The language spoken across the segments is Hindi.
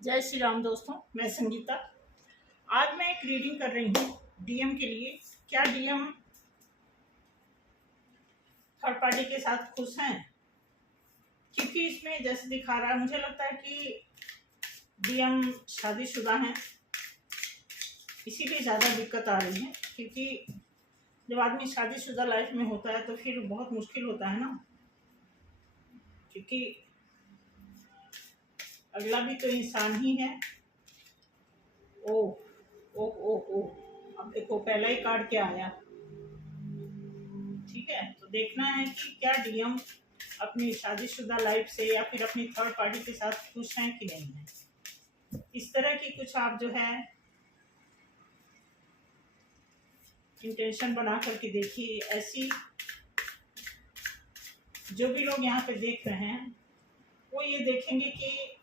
जय श्री राम दोस्तों, मैं संगीता। आज मैं एक रीडिंग कर रही हूँ डीएम के लिए। क्या डीएम थर्ड पार्टी के साथ खुश हैं? क्योंकि इसमें जैसे दिखा रहा है, मुझे लगता है कि डीएम शादीशुदा हैं, इसीलिए ज़्यादा दिक्कत आ रही है। क्योंकि जब आदमी शादीशुदा लाइफ में होता है तो फिर बहुत मुश्किल होता है ना, क्योंकि अगला भी तो इंसान ही है। ओ ओ ओ ओ अब देखो, पहला ही कार्ड क्या आया। ठीक है, तो देखना है कि क्या डीएम अपनी शादीशुदा लाइफ से या फिर अपनी थर्ड पार्टी के साथ खुश हैं कि नहीं है। इस तरह की कुछ आप जो है इंटेंशन बना करके देखिए। ऐसी जो भी लोग यहाँ पे देख रहे हैं वो ये देखेंगे कि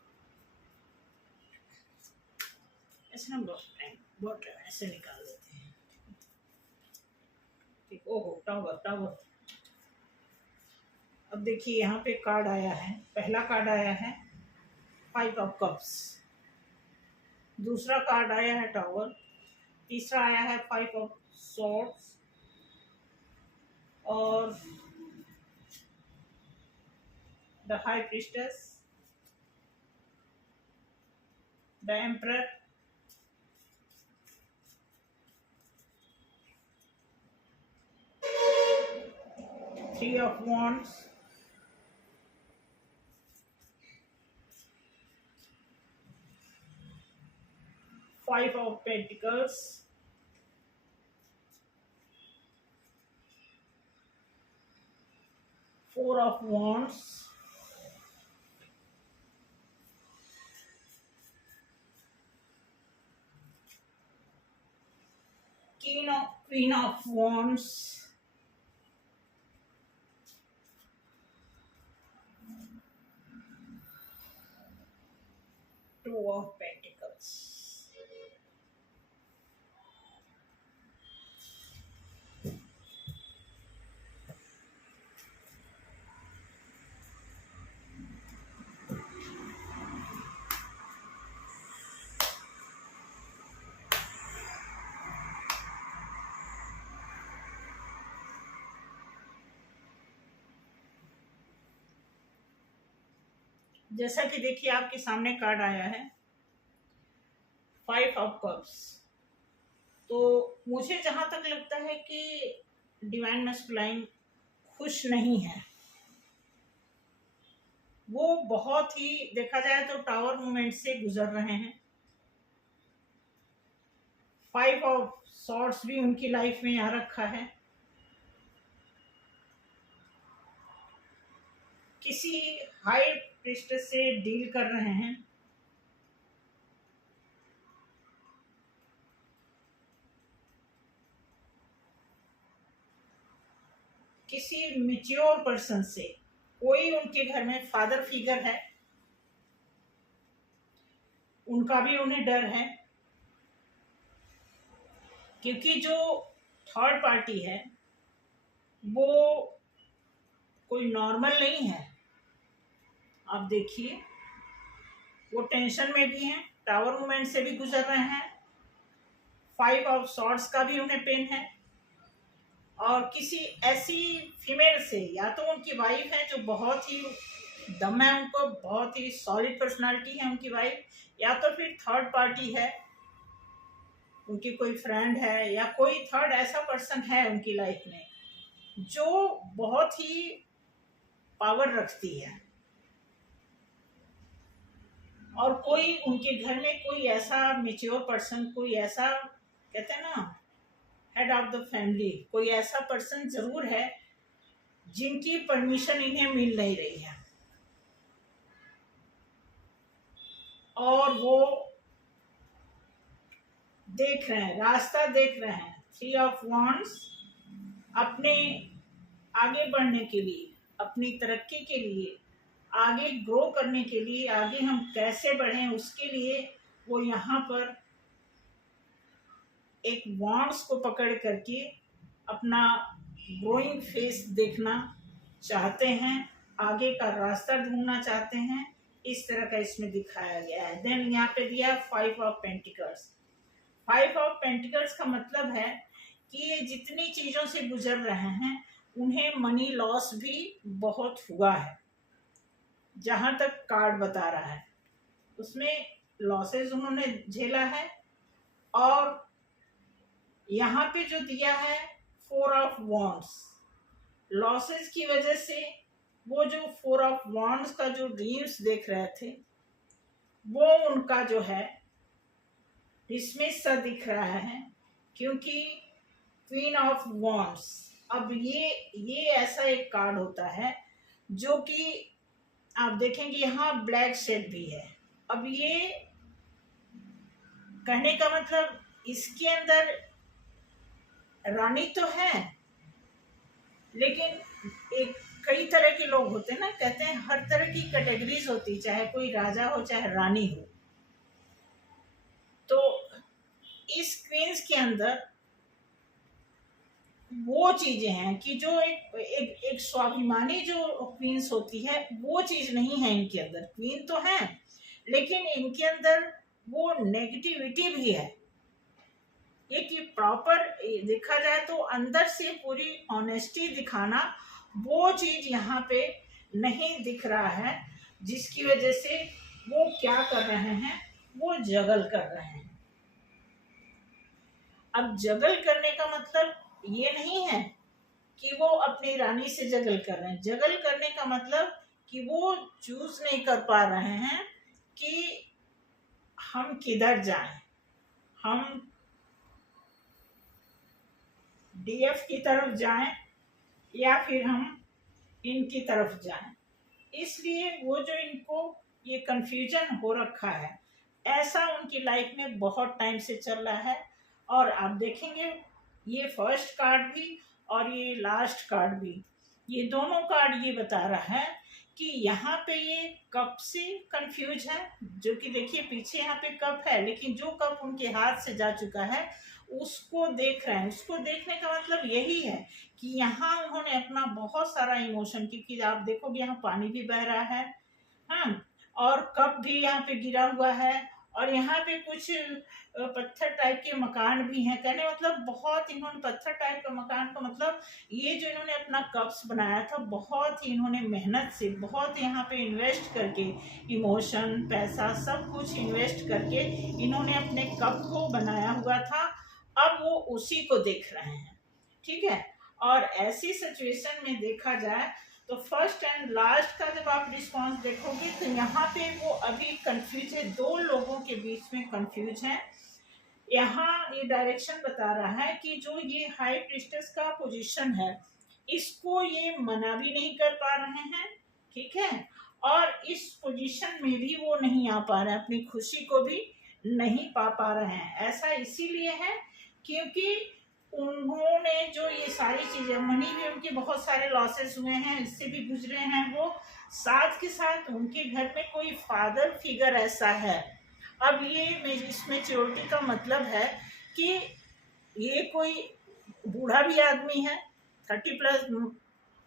ऐसे ना बहुत ऐसे निकाल देते हैं। ठीक, ओहो, टावर टावर। अब देखिए यहाँ पे कार्ड आया है, पहला कार्ड आया है 5 ऑफ कप्स, दूसरा कार्ड आया है टावर, तीसरा आया है 5 ऑफ सॉर्ड्स और the high priestess, the emperor, 3 of wands, 5 of pentacles, 4 of wands, queen of wands, 2 of pentacles। जैसा कि देखिए आपके सामने कार्ड आया है 5 ऑफ कप्स। तो मुझे जहां तक लगता है कि डिवाइन मस्कुलाइन खुश नहीं है। वो बहुत ही, देखा जाए तो टावर मूवमेंट से गुजर रहे हैं। 5 ऑफ सॉर्ड्स भी उनकी लाइफ में आ रखा है। किसी हाई प्रीस्टेस से डील कर रहे हैं। किसी मैच्योर पर्सन से, कोई उनके घर में फादर फिगर है, उनका भी उन्हें डर है। क्योंकि जो थर्ड पार्टी है वो कोई नॉर्मल नहीं है। आप देखिए, वो टेंशन में भी हैं, टावर मूवमेंट से भी गुजर रहे हैं, 5 ऑफ सॉर्ड्स का भी उन्हें पेन है। और किसी ऐसी फीमेल से, या तो उनकी वाइफ है जो बहुत ही दम है, उनको बहुत ही सॉलिड पर्सनालिटी है उनकी वाइफ, या तो फिर थर्ड पार्टी है, उनकी कोई फ्रेंड है, या कोई थर्ड ऐसा पर्सन है उनकी लाइफ में जो बहुत ही पावर रखती है। और कोई उनके घर में कोई ऐसा मैच्योर पर्सन, कोई ऐसा, कहते हैं ना, हेड ऑफ द फैमिली, कोई ऐसा पर्सन जरूर है जिनकी परमिशन इन्हें मिल नहीं रही है। और वो देख रहे हैं, रास्ता देख रहे हैं। 3 ऑफ wands, अपने आगे बढ़ने के लिए, अपनी तरक्की के लिए, आगे ग्रो करने के लिए, आगे हम कैसे बढ़ें उसके लिए वो यहाँ पर एक wands को पकड़ करके अपना ग्रोइंग फेस देखना चाहते हैं, आगे का रास्ता ढूंढना चाहते हैं। इस तरह का इसमें दिखाया गया है। देन यहाँ पे दिया 5 ऑफ पेंटिकल्स। 5 ऑफ पेंटिकल्स का मतलब है कि ये जितनी चीजों से गुजर रहे हैं उन्हें मनी लॉस भी बहुत हुआ है। जहां तक कार्ड बता रहा है उसमें लॉसेस उन्होंने झेला है। और यहाँ पे जो दिया है 4 ऑफ वॉन्ड्स, लॉसेस की वजह से वो जो 4 ऑफ वॉन्ड्स का जो ड्रीम्स देख रहे थे वो उनका जो है डिसमिस सा दिख रहा है, क्योंकि क्वीन ऑफ वॉन्ड्स, अब ये ऐसा एक कार्ड होता है जो कि आप देखेंगे यहाँ ब्लैक शेड भी है। अब ये कहने का मतलब इसके अंदर रानी तो है, लेकिन एक कई तरह के लोग होते हैं ना, कहते हैं हर तरह की कैटेगरीज होती, चाहे कोई राजा हो चाहे रानी हो। तो इस क्वींस के अंदर वो चीजें हैं कि जो एक स्वाभिमानी जो क्वींस होती है वो चीज नहीं है इनके अंदर। क्वीन तो है लेकिन इनके अंदर वो नेगेटिविटी भी है। ये कि प्रॉपर देखा जाए तो अंदर से पूरी ऑनेस्टी दिखाना वो चीज यहाँ पे नहीं दिख रहा है, जिसकी वजह से वो क्या कर रहे हैं, वो जगल कर रहे हैं। अब जगल करने का मतलब ये नहीं है कि वो अपनी रानी से जगल कर रहे हैं। जगल करने का मतलब कि वो चूज नहीं कर पा रहे हैं कि हम किधर जाएं, हम डीएफ की तरफ जाएं या फिर हम इनकी तरफ जाएं। इसलिए वो जो इनको ये कंफ्यूजन हो रखा है, ऐसा उनकी लाइफ में बहुत टाइम से चल रहा है। और आप देखेंगे ये फर्स्ट कार्ड भी और ये लास्ट कार्ड भी, ये दोनों कार्ड ये बता रहा है कि यहाँ पे ये कप से कंफ्यूज है, जो कि देखिए पीछे यहाँ पे कप है, लेकिन जो कप उनके हाथ से जा चुका है उसको देख रहे हैं। उसको देखने का मतलब यही है कि यहाँ उन्होंने अपना बहुत सारा इमोशन, क्योंकि आप देखोगे यहाँ पानी भी बह रहा है, हाँ, और कप भी यहाँ पे गिरा हुआ है, और यहाँ पे कुछ पत्थर टाइप के मकान भी हैं। कहने मतलब बहुत इन्होंने पत्थर टाइप का मकान का मतलब ये जो इन्होंने अपना कप्स बनाया था बहुत ही इन्होंने मेहनत से, बहुत यहाँ पे इन्वेस्ट करके, इमोशन, पैसा, सब कुछ इन्वेस्ट करके इन्होंने अपने कप को बनाया हुआ था। अब वो उसी को देख रहे हैं, ठीक है। और ऐसी सिचुएशन में देखा जाए तो फर्स्ट एंड लास्ट का जब आप रिस्पॉन्स देखोगे तो यहाँ पे वो अभी कंफ्यूज है, दो लोगों के बीच में कंफ्यूज है। यहाँ ये डायरेक्शन बता रहा है कि जो ये हाई प्रीस्टेस का पोजीशन है इसको ये मना भी नहीं कर पा रहे हैं, ठीक है, और इस पोजीशन में भी वो नहीं आ पा रहे हैं, अपनी खुशी को भी नहीं पा रहे हैं। ऐसा इसीलिए है क्योंकि उन्होंने जो ये सारी चीजें, मनी भी उनके बहुत सारे लॉसेस हुए हैं, इससे भी गुजरे हैं वो, साथ के साथ उनके घर में कोई फादर फिगर ऐसा है। अब ये इस मैच्योरिटी का मतलब है कि ये कोई बूढ़ा भी आदमी है, 30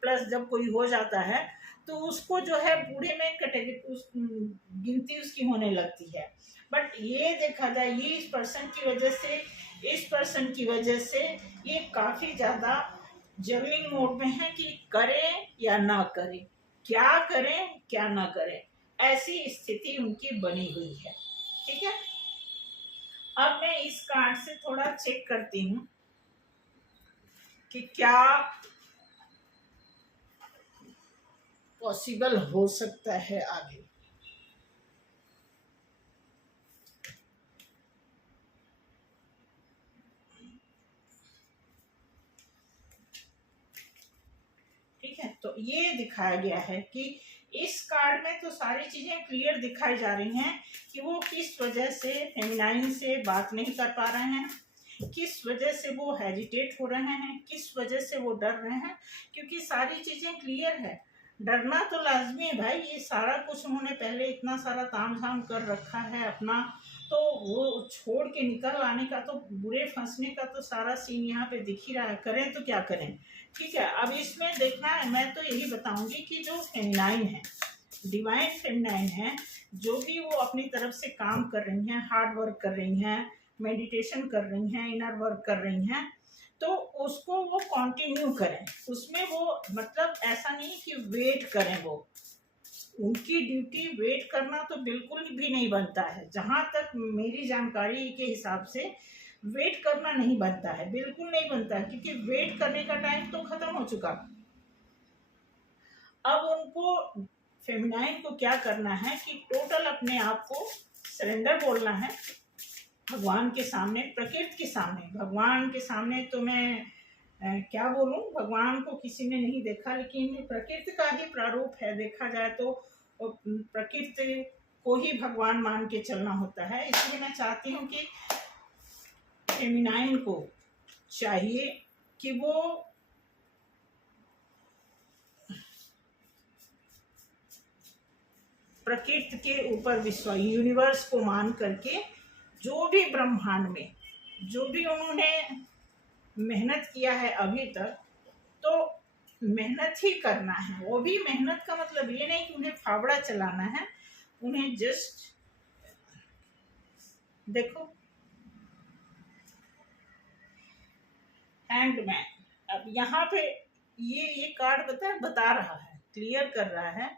प्लस जब कोई हो जाता है तो उसको जो है बूढ़े में गिनती उसकी होने लगती है। बट ये देखा जाए ये इस पर्सन की वजह से ये काफी ज्यादा जगलिंग मोड में है कि करें या ना करें, क्या करें क्या ना करें, ऐसी स्थिति उनकी बनी हुई है, ठीक है। अब मैं इस कार्ड से थोड़ा चेक करती हूँ कि क्या पॉसिबल हो सकता है आगे। ठीक है, तो ये दिखाया गया है कि इस कार्ड में तो सारी चीजें क्लियर दिखाई जा रही हैं कि वो किस वजह से फेमिनाइन से बात नहीं कर पा रहे हैं, किस वजह से वो हेजिटेट हो रहे हैं, किस वजह से वो डर रहे हैं, क्योंकि सारी चीजें क्लियर है। डरना तो लाजमी है भाई, ये सारा कुछ उन्होंने पहले इतना सारा तामझाम कर रखा है अपना, तो वो छोड़ के निकल आने का तो, बुरे फंसने का तो सारा सीन यहाँ पे दिख ही रहा है। करें तो क्या करें, ठीक है। अब इसमें देखना है, मैं तो यही बताऊंगी कि जो फेमिनाइन है, डिवाइन फेमिनाइन है, जो भी वो अपनी तरफ से काम कर रही हैं, हार्ड वर्क कर रही हैं, मेडिटेशन कर रही हैं, इनर वर्क कर रही हैं, तो उसको वो कंटिन्यू करें। उसमें वो मतलब ऐसा नहीं कि वेट करें, वो उनकी ड्यूटी वेट करना तो बिल्कुल भी नहीं बनता है। जहाँ तक मेरी जानकारी के हिसाब से वेट करना नहीं बनता है, बिल्कुल नहीं बनता है, क्योंकि वेट करने का टाइम तो खत्म हो चुका। अब उनको फेमिनाइन को क्या करना है कि टोटल अपने आप को सरेंडर बोलना है भगवान के सामने, प्रकृति के सामने। भगवान के सामने तो मैं क्या बोलूं, भगवान को किसी ने नहीं देखा, लेकिन प्रकृति का ही प्रारूप है। देखा जाए तो प्रकृति को ही भगवान मान के चलना होता है। इसलिए मैं चाहती हूँ कि फेमिनाइन को चाहिए कि वो प्रकृति के ऊपर विश्वास, यूनिवर्स को मान करके जो भी ब्रह्मांड में जो भी उन्होंने मेहनत किया है अभी तक, तो मेहनत ही करना है। वो भी मेहनत का मतलब ये नहीं कि उन्हें फावड़ा चलाना है, उन्हें जस्ट देखो हैंडमैन। अब यहाँ पे ये कार्ड बता रहा है, क्लियर कर रहा है,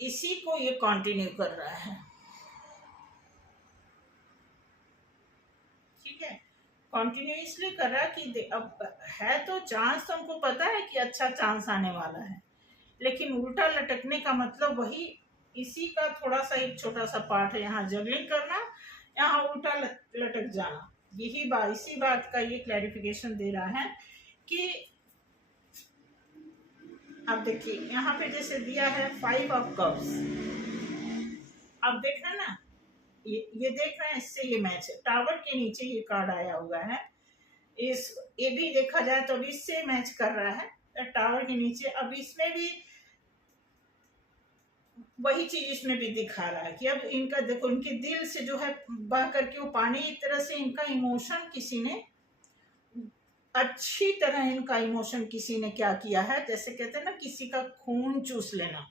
इसी को ये कंटिन्यू कर रहा है। ठीक है, कंटिन्यू इसलिए कर रहा है कि अब है तो चांस, तो हमको पता है कि अच्छा चांस आने वाला है, लेकिन उल्टा लटकने का मतलब वही, इसी का थोड़ा सा एक छोटा सा पार्ट है। यहाँ जगलिंग करना, यहाँ उल्टा लटक जाना, यही बात, इसी बात का ये क्लैरिफिकेशन दे रहा है कि अब देखिए यहाँ पे जैसे दिया है 5 ऑफ कप्स। अब देखना ना, ये देख रहे हैं, इससे ये मैच है। टावर के नीचे ये कार्ड आया हुआ है, इस ये भी देखा जाए तो अभी इससे मैच कर रहा है टावर के नीचे। अब इसमें भी वही चीज इसमें भी दिखा रहा है कि अब इनका देखो, इनके दिल से जो है बह करके वो पानी, एक तरह से इनका इमोशन किसी ने, अच्छी तरह इनका इमोशन किसी ने क्या किया है, जैसे कहते हैं ना किसी का खून चूस लेना,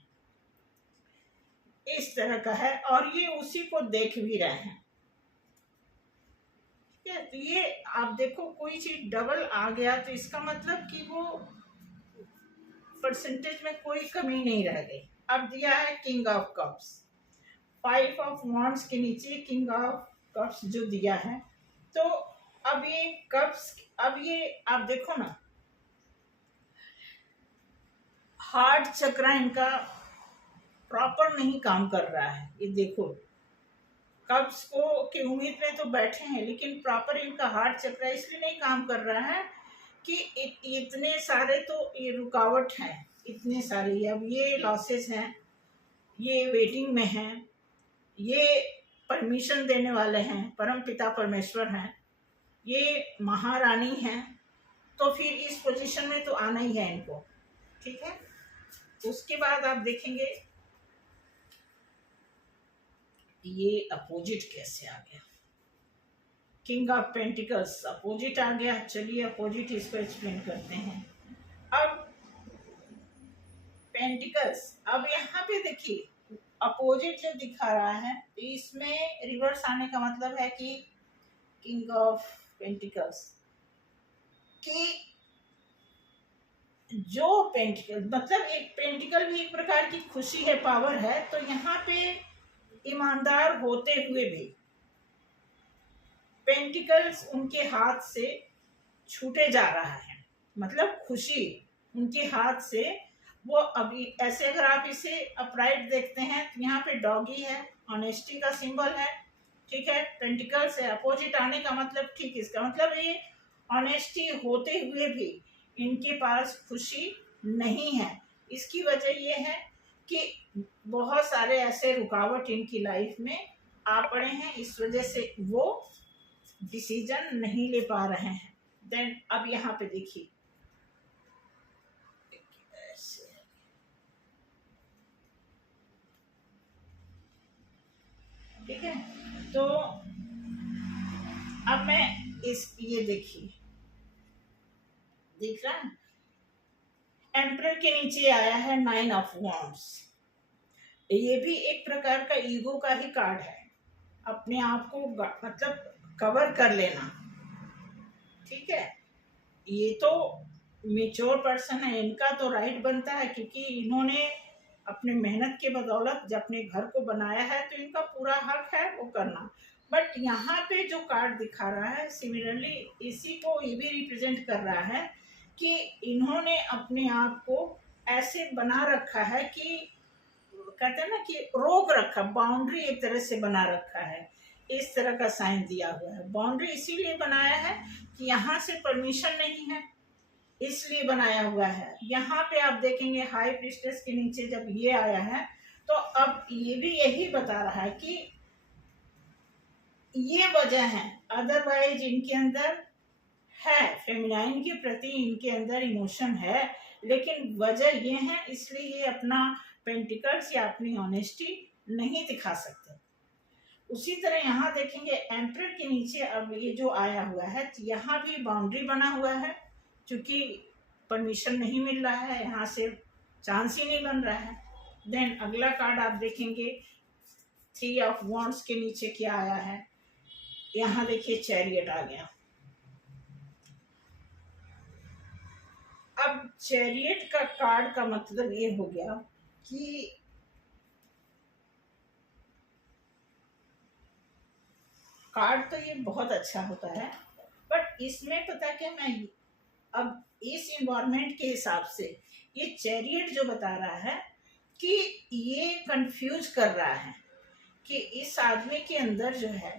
इस तरह का है। और ये उसी को देख भी रहे हैं। ठीक है, तो ये आप देखो कोई चीज डबल आ गया तो इसका मतलब कि वो परसेंटेज में कोई कमी नहीं रह गई। अब दिया है king of cups, 5 of wands के नीचे किंग ऑफ कप्स जो दिया है। तो अब ये कप्स, अब ये आप देखो ना, हार्ट चक्र इनका प्रॉपर नहीं काम कर रहा है। ये देखो, कब्ज को की उम्मीद में तो बैठे हैं, लेकिन प्रॉपर इनका हार्ट चक्र इसलिए नहीं काम कर रहा है कि इतने सारे तो ये रुकावट हैं, इतने सारे। अब ये लॉसेस हैं, ये वेटिंग में हैं, ये परमिशन देने वाले हैं, परम पिता परमेश्वर हैं, ये महारानी हैं, तो फिर इस पोजीशन में तो आना ही है इनको। ठीक है, उसके बाद आप देखेंगे ये अपोजिट कैसे आ गया, किंग ऑफ पेंटिकल्स अपोजिट आ गया। चलिए अपोजिट इसको एक्सप्लेन करते हैं। अब पेंटिकल्स, अब यहाँ पे देखिए अपोजिट जो दिखा रहा है, तो इसमें रिवर्स आने का मतलब है कि किंग ऑफ पेंटिकल्स की जो पेंटिकल मतलब एक पेंटिकल भी एक प्रकार की खुशी है, पावर है। तो यहाँ पे ईमानदार होते हुए भी पेंटिकल्स उनके हाथ से छूटे जा रहा है, मतलब खुशी उनके हाथ से वो अभी ऐसे, अगर आप इसे अपराइट देखते हैं तो यहाँ पे डॉगी है, ऑनेस्टी का सिंबल है। ठीक है, पेंटिकल से अपोजिट आने का मतलब, ठीक इसका मतलब ये ऑनेस्टी होते हुए भी इनके पास खुशी नहीं है। इसकी वजह ये है कि बहुत सारे ऐसे रुकावट इनकी लाइफ में आ पड़े हैं, इस वजह से वो डिसीजन नहीं ले पा रहे हैं। देन अब यहाँ पे देखिए, ठीक है, तो अब मैं इस ये देखिए, दिख रहा है एम्परर के नीचे आया है 9 ऑफ वॉन्ड्स। ये भी एक प्रकार का ईगो का ही कार्ड है, अपने आप को मतलब कवर कर लेना। ठीक है, ये तो मेच्योर पर्सन है, इनका तो राइट बनता है, क्योंकि इन्होंने अपने मेहनत के बदौलत जब अपने घर को बनाया है तो इनका पूरा हक है वो करना। बट यहाँ पे जो कार्ड दिखा रहा है सिमिलरली इसी को ये भी रिप्रेजेंट कर रहा है कि इन्होंने अपने आप को ऐसे बना रखा है कि कहते हैं ना कि रोक रखा, बाउंड्री एक तरह से बना रखा है। इस तरह का साइन दिया हुआ है। बाउंड्री इसीलिए बनाया है कि यहाँ से परमिशन नहीं है, इसलिए बनाया हुआ है। यहाँ पे आप देखेंगे हाई प्रीस्टेस के नीचे जब ये आया है तो अब ये भी यही बता रहा है कि ये वजह है, अदरवाइज इनके अंदर है, फेमिनाइन के प्रति इनके अंदर इमोशन है, लेकिन वजह ये है इसलिए ये अपना पेंटिकल्स या अपनी ऑनेस्टी नहीं दिखा सकते। उसी तरह यहाँ देखेंगे एम्परर के नीचे अब ये जो आया हुआ है, यहाँ भी बाउंड्री बना हुआ है, क्योंकि परमिशन नहीं मिल रहा है, यहाँ से चांस ही नहीं बन रहा है। देन अगला कार्ड आप देखेंगे 3 ऑफ वॉन्ड्स के नीचे क्या आया है, यहाँ देखिए चैरियट आ गया। अब चैरियट का कार्ड का मतलब ये हो गया कि कार्ड तो ये बहुत अच्छा होता है, बट इसमें पता क्या, मैं अब इस इन्वायरमेंट के हिसाब से ये चैरियट जो बता रहा है कि ये कंफ्यूज कर रहा है कि इस आदमी के अंदर जो है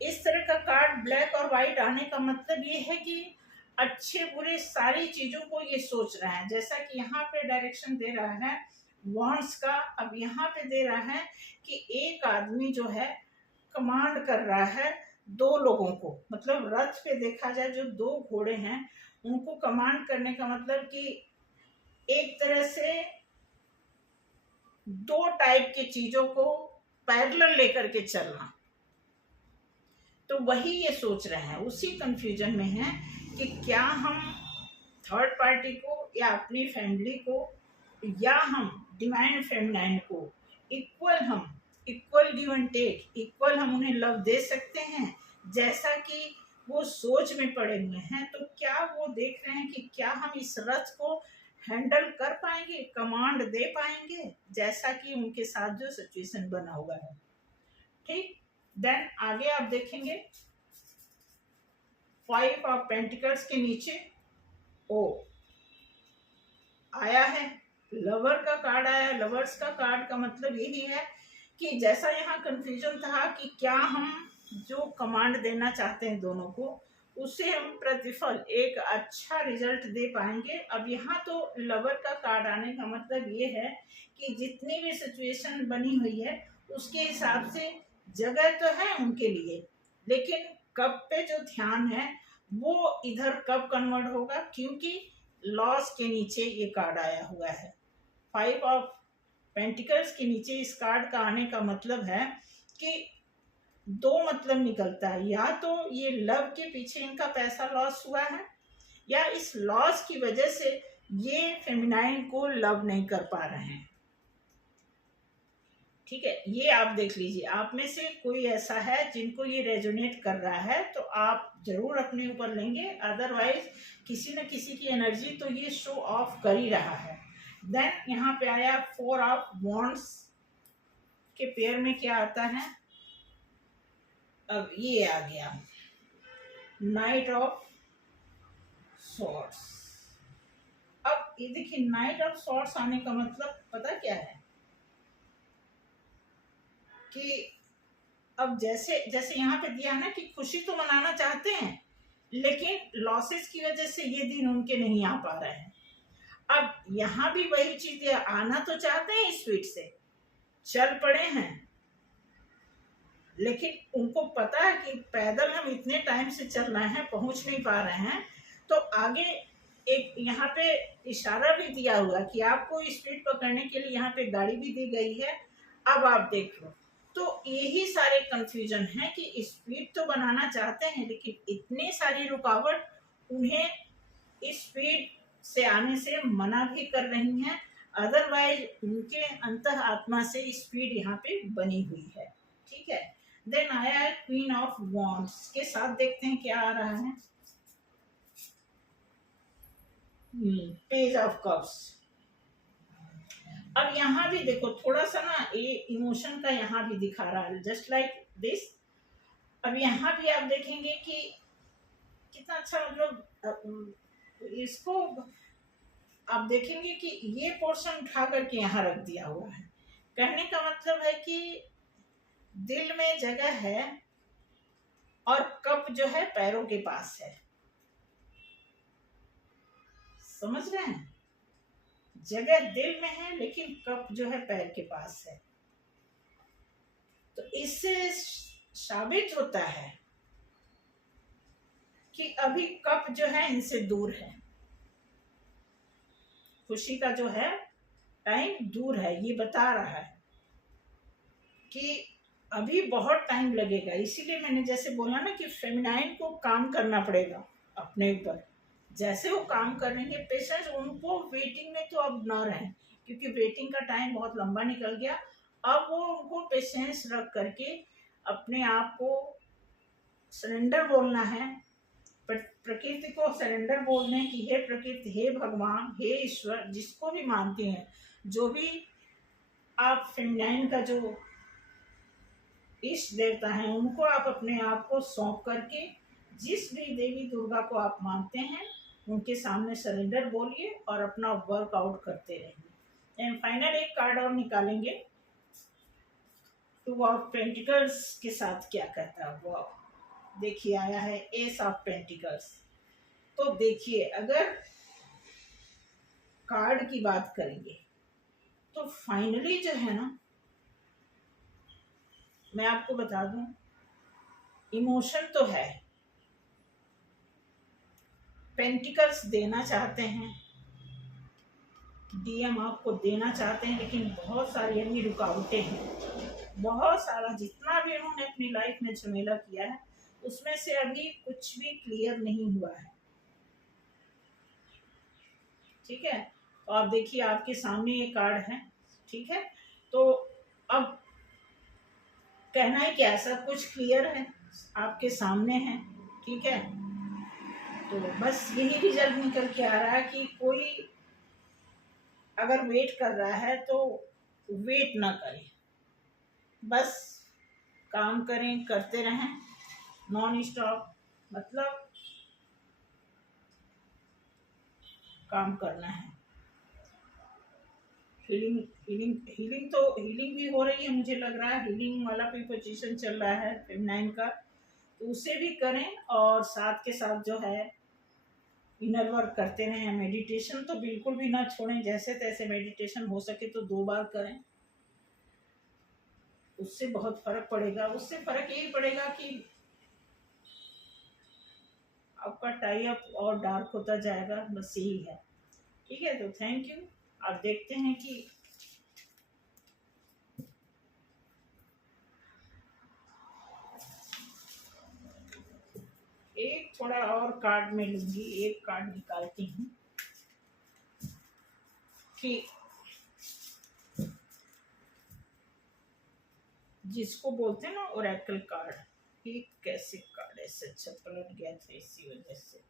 इस तरह का कार्ड ब्लैक और वाइट आने का मतलब ये है कि अच्छे बुरे सारी चीजों को ये सोच रहा है। जैसा कि यहाँ पे डायरेक्शन दे रहा है वॉन्ड्स का, अब यहाँ पे दे रहा है कि एक आदमी जो है कमांड कर रहा है 2 लोगों को, मतलब रथ पे देखा जाए जो 2 घोड़े हैं उनको कमांड करने का मतलब कि एक तरह से 2 टाइप की चीजों को पैरेलल लेकर के चलना। तो वही ये सोच रहे हैं, उसी कंफ्यूजन में है कि क्या हम थर्ड पार्टी को या अपनी फैमिली को या हम डिवाइन फेमिनाइन को equal give and take, equal हम उन्हें लव दे सकते हैं जैसा कि वो सोच में पड़े हुए हैं। तो क्या वो देख रहे हैं कि क्या हम इस रथ को हैंडल कर पाएंगे, कमांड दे पाएंगे जैसा कि उनके साथ जो सिचुएशन बना हुआ है। ठीक, देन आगे आप देखेंगे 5 ऑफ पेंटिकल्स के नीचे ओ आया है, लवर का कार्ड आया है। लवर्स का कार्ड का मतलब यही है कि जैसा यहाँ कंफ्यूजन था कि क्या हम जो कमांड देना चाहते हैं दोनों को उससे हम प्रतिफल एक अच्छा रिजल्ट दे पाएंगे। अब यहाँ तो लवर का कार्ड आने का मतलब ये है कि जितनी भी सिचुएशन बनी हुई है उसके हिसाब से जगह तो है उनके लिए, लेकिन कब पे जो ध्यान है वो इधर कब कन्वर्ट होगा, क्योंकि लॉस के नीचे ये कार्ड आया हुआ है। 5 ऑफ पेंटिकल्स के नीचे इस कार्ड का आने का मतलब है कि 2 मतलब निकलता है, या तो ये लव के पीछे इनका पैसा लॉस हुआ है या इस लॉस की वजह से ये फेमिनाइन को लव नहीं कर पा रहे हैं। ठीक है, ये आप देख लीजिए, आप में से कोई ऐसा है जिनको ये रेजोनेट कर रहा है तो आप जरूर अपने ऊपर लेंगे, अदरवाइज किसी न किसी की एनर्जी तो ये शो ऑफ कर ही रहा है। देन यहाँ पे आया 4 ऑफ वॉन्ड्स के पेयर में क्या आता है, अब ये आ गया नाइट ऑफ सॉर्ड्स। अब ये देखिए नाइट ऑफ सॉर्ड्स आने का मतलब पता क्या है कि अब जैसे जैसे यहाँ पे दिया है ना कि खुशी तो मनाना चाहते हैं लेकिन लॉसेस की वजह से ये दिन उनके नहीं आ पा रहे हैं। अब यहाँ भी वही चीज, आना तो चाहते हैं स्पीड से, चल पड़े हैं, लेकिन उनको पता है कि पैदल हम इतने टाइम से चल रहे हैं, पहुंच नहीं पा रहे हैं। तो आगे एक यहाँ पे इशारा भी दिया हुआ कि आपको स्पीड पकड़ने के लिए यहाँ पे गाड़ी भी दी गई है, अब आप देख लो। तो यही सारे कंफ्यूजन है कि स्पीड तो बनाना चाहते हैं लेकिन इतनी सारी रुकावट उन्हें स्पीड से आने से मना भी कर रही हैं, अदरवाइज उनके अंतः आत्मा से स्पीड यहाँ पे बनी हुई है। ठीक है, देन आया है क्वीन ऑफ वॉन्ड्स के साथ, देखते हैं क्या आ रहा है। Page of cups. अब यहाँ भी देखो थोड़ा सा ना ये इमोशन का यहाँ भी दिखा रहा है, जस्ट लाइक दिस। अब यहाँ भी आप देखेंगे कि कितना अच्छा, मतलब इसको आप देखेंगे कि ये पोर्शन उठा करके यहाँ रख दिया हुआ है। कहने का मतलब है कि दिल में जगह है और कप जो है पैरों के पास है। समझ रहे हैं, जगह दिल में है लेकिन कप जो है पैर के पास है। तो इससे साबित होता है कि अभी कप जो है इनसे दूर है, खुशी का जो है टाइम दूर है। ये बता रहा है कि अभी बहुत टाइम लगेगा। इसीलिए मैंने जैसे बोला ना कि फेमिनाइन को काम करना पड़ेगा अपने ऊपर। जैसे वो काम करेंगे, पेशेंस, उनको वेटिंग में तो अब न रहें, क्योंकि वेटिंग का टाइम बहुत लंबा निकल गया। अब वो उनको पेशेंस रख करके अपने आप को सरेंडर बोलना है, प्रकृति को सरेंडर बोलने की, हे प्रकृति, हे भगवान, हे ईश्वर, जिसको भी मानते हैं, जो भी आप फेमिनाइन का जो इष्ट देवता है, उनको आप अपने आप को सौंप करके जिस भी देवी दुर्गा को आप मानते हैं उनके सामने सरेंडर बोलिए और अपना वर्कआउट करते रहिए। एंड फाइनल एक कार्ड और निकालेंगे, टू ऑफ पेंटिकल्स के साथ क्या कहता है वो देखिए। आया है एस ऑफ पेंटिकल्स। तो देखिए, अगर कार्ड की बात करेंगे तो फाइनली जो है ना, मैं आपको बता दूं, इमोशन तो है, पेंटिकल्स देना चाहते हैं, डीएम आपको देना चाहते हैं, लेकिन बहुत सारी अभी रुकावटें हैं। बहुत सारा जितना भी उन्होंने अपनी लाइफ में झमेला किया है उसमें से अभी कुछ भी क्लियर नहीं हुआ है। ठीक है, तो आप देखिए आपके सामने ये कार्ड है। ठीक है, तो अब कहना है क्या, सब कुछ क्लियर है, आपके सामने है। ठीक है, तो बस यही रिजल्ट निकल के आ रहा है कि कोई अगर वेट कर रहा है तो वेट ना करें, बस काम करें, करते रहें नॉन स्टॉप, मतलब काम करना है। हीलिंग हीलिंग हीलिंग तो हीलिंग भी हो रही है, मुझे लग रहा है हीलिंग वाला भी पोजीशन चल रहा है फेमिनाइन का, तो उसे भी करें और साथ के साथ जो है इनर वर्क करते रहें। मेडिटेशन तो बिल्कुल भी ना छोड़ें, जैसे तैसे मेडिटेशन हो सके तो 2 बार करें, उससे बहुत फर्क पड़ेगा। उससे फर्क यही पड़ेगा कि आपका टाई अप और डार्क होता जाएगा, बस यही है। ठीक है, तो थैंक यू। आप देखते हैं कि एक थोड़ा और कार्ड में लूंगी, एक कार्ड निकालती हूँ कि जिसको बोलते हैं ना ओरेकल कार्ड, ये कैसे कार्ड ऐसे अच्छा पलट गया था इसी वजह से।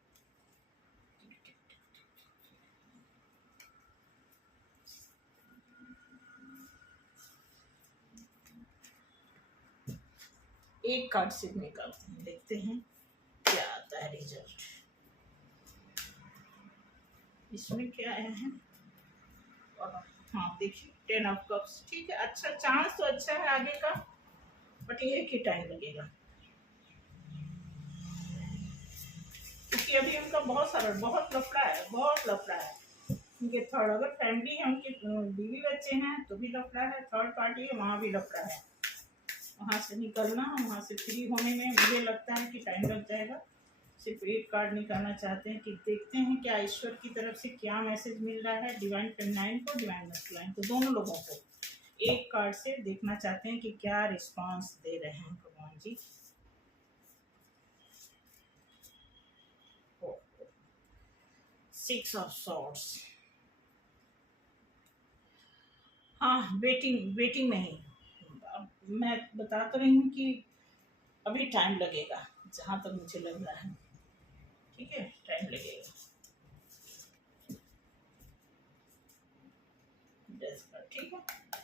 एक कार्ड से निकालते हैं, देखते हैं क्या आता है रिजल्ट। इसमें क्या आया है, और हाँ देखिए 10 ऑफ कप्स। ठीक है, अच्छा चांस तो अच्छा है आगे का, बट ये कि टाइम लगेगा, क्योंकि अभी उनका बहुत लफड़ा है, बहुत लफड़ा है। उनके थर्ड, अगर फैमिली है, उनके बीवी बच्चे हैं तो भी लफड़ा है, थर्ड पार्टी है वहाँ भी लफड़ा है। वहाँ से निकलना, वहाँ से फ्री होने में मुझे लगता है कि टाइम लग जाएगा। सिर्फ एक कार्ड निकालना चाहते हैं कि देखते हैं क्या ईश्वर की तरफ से क्या मैसेज मिल रहा है, डिवाइन फेमिनाइन को, डिवाइन मैस्कुलाइन को, दोनों लोगों को एक कार्ड से देखना चाहते हैं कि क्या रिस्पांस दे रहे हैं भगवान जी। 6 ऑफ सॉर्ड्स। हाँ, वेटिंग में ही। अब मैं बता तो रही हूँ कि अभी टाइम लगेगा, जहाँ तक मुझे लग रहा है। ठीक है, टाइम लगेगा। ठीक है,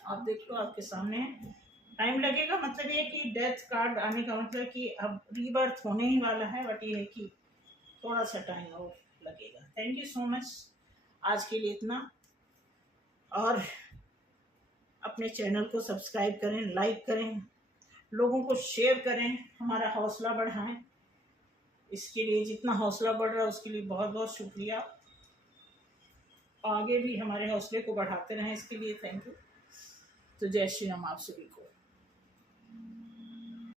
आप देख लो, आपके सामने है। टाइम लगेगा मतलब ये कि डेथ कार्ड आने का मतलब कि अब रीबर्थ होने ही वाला है, बट ये है कि थोड़ा सा टाइम और लगेगा। थैंक यू सो मच, आज के लिए इतना। और अपने चैनल को सब्सक्राइब करें, लाइक करें, लोगों को शेयर करें, हमारा हौसला बढ़ाएं। इसके लिए जितना हौसला बढ़ रहा है उसके लिए बहुत बहुत शुक्रिया। आगे भी हमारे हौसले को बढ़ाते रहें, इसके लिए थैंक यू। तो जय श्री राम आप सभी को।